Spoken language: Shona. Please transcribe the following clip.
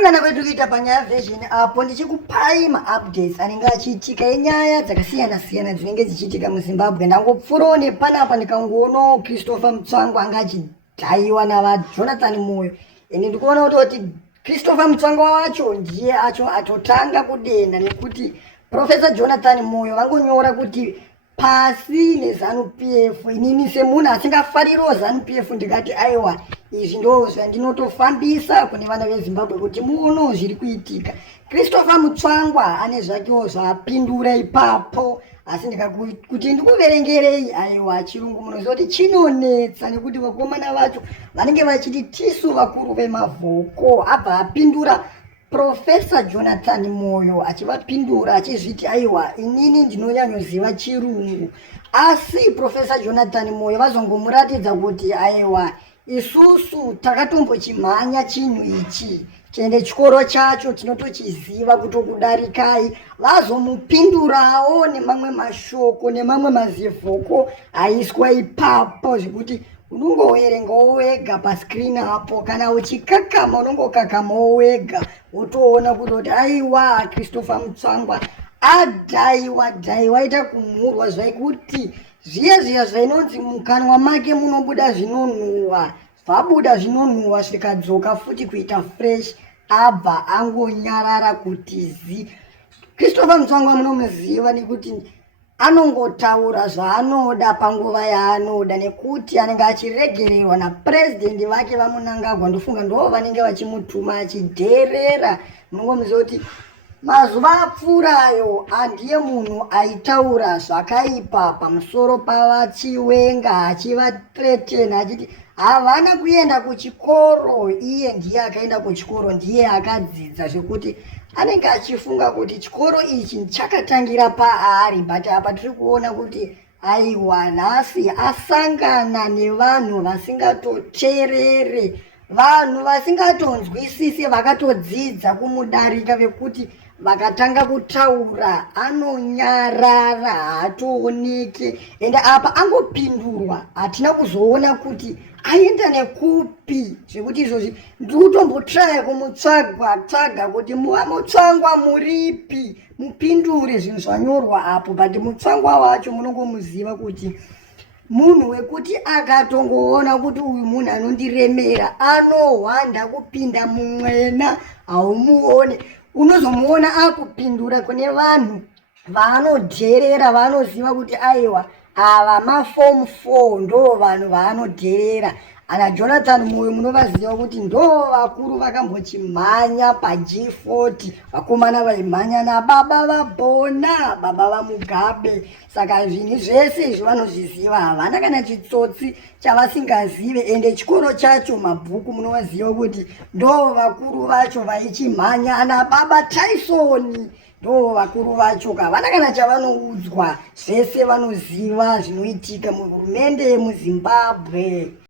kusangana kwedu kuita panyaya version apo ndichikupai maupdates anenge achiitika enyaya dzakasiyana-siyana dzinenge dzichiitika muZimbabwe. Ndangopfurawo nepanapa ndikangoonawo Christopher Mutsvangwa anga achidhayiwa navaJonathan Moyo, ende ndikuona kuti Christopher Mutsvangwa wacho ndiye acho atotanga kudenda, nekuti Professor Jonathan Moyo vangonyora kuti pasi neZANU-PF. Inini semunhu asingafaririwo ZANU-PF ndikati aiwa izvi ndo zvandinotofambisa kune vana veZimbabwe kuti muonewo zviri kuitika. Christopher Mutsvangwa ane zvakewo zvapindura ipapo, asi kuti ndikuverengerei aiwa chirungu munoziva kuti chinonetsa, nekuti vakomana vacho vanenge vachiti tisu vakuru vemavhoko. Abva apindura Professor Jonathan Moyo achivapindura achizviti aiwa inini ndinonyanyoziva chirungu, asi Professor Jonathan Moyo vazongomuratidza kuti aiwa isusu takatombochimhanya chinhu ichi tiende chikoro chacho tinotochiziva kutokudarika. Vazomupindurawo nemamwe mashoko nemamwe mazivhoko aiswa ipapo zvekuti unongoverengawo wega pascreen apo, kana uchikakama unongokakamawo wega wotoona kuti aiwa Christopher Mutsvangwa adhayiwa ita kumhurwa zvaikuti zviya zvainonzi mukanwa make munobuda zvinonhuhwa, zvabuda zvinonhuhwa zvikadzoka futi kuita fresh, abva angonyarara kuti Christopher Mutsvangwa munomuziva nekuti anongotaura zvaanoda panguva yaanoda, nekuti anenge achiregererwa napurezidendi vake vaMunangagwa. Ndofunga ndo vanenge vachimutuma achidherera. Munongomuziva kuti mazuva apfuurayo handiye munhu aitaura zvakaipa pamusoro pavachiwenga, achivatretena achiti havana kuenda kuchikoro. Iye ndiye akaenda kuchikoro, ndiye akadzidza, zvekuti anenge achifunga kuti chikoro ichi chakatangira paari. But apa tiri kuona kuti aiwa nhasi asangana nevanhu vasingatoteerere, vanhu vasingatonzwisisi, vakatodzidza kumudarika, vekuti vakatanga kutaura anonyarara, haatooneke. Ende apa angopindurwa, hatina kuzoona kuti aenda nekupi, zvekuti izvozvi ndikutombotraya kumutsvaga kuti Mutsvangwa muripi, mupindure zvinhu zvanyorwa apo. But Mutsvangwa wacho munongomuziva kuti munhu wekuti akatongoona kuti uyu munhu anondiremera, anohwanda kupinda mumwena, haumuone. Unozomuona akupindura kune vanhu vaanodherera, vaanoziva kuti aiwa ava maform 4 ndo vanhu vaanodherera. Ana Jonathan Moyo munovaziva kuti ndo vakuru vakambochimhanya paG40, vakomana vaimhanya nababa vaBhona, baba vaMugabe. Saka zvinhu zvese izvi vanozviziva, havana kana chitsotsi chavasingazive. Ende chikoro chacho mabhuku munovaziva kuti ndo vakuru vacho vaichimhanya. Ana baba Tyson ndo vakuru vacho, havana kana chavanoudzwa, zvese vanoziva zvinoitika muhurumende yemuZimbabwe.